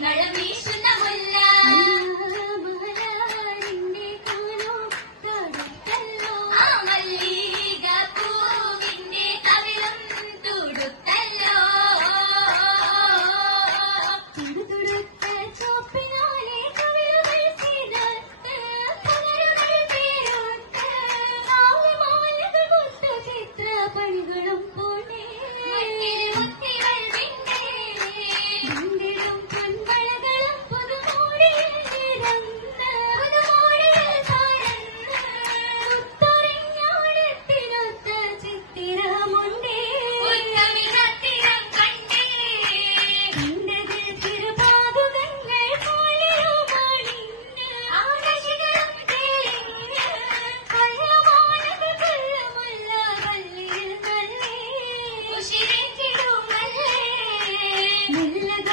Brian.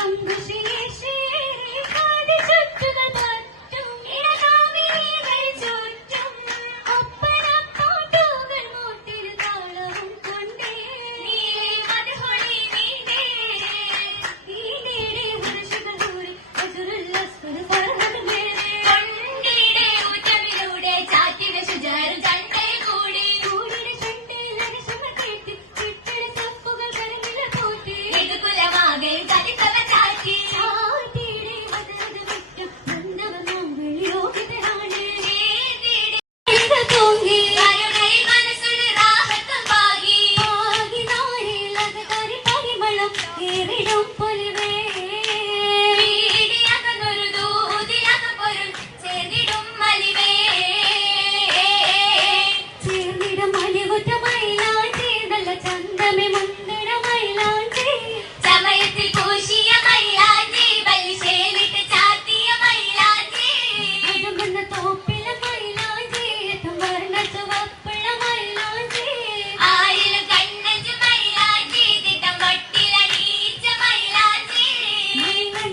真的心。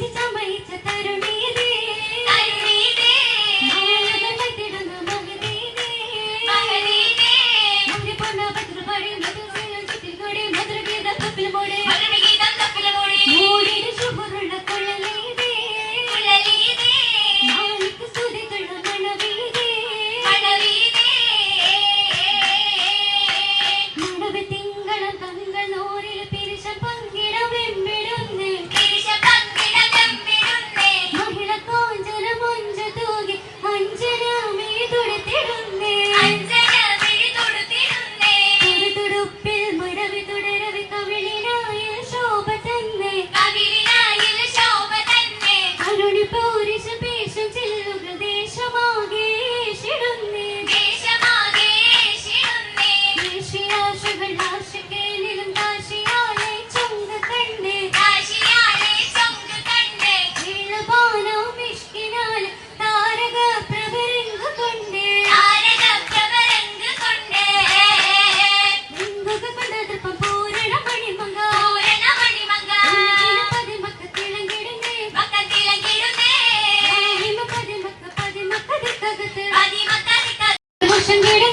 ठीक है Justin Bieber.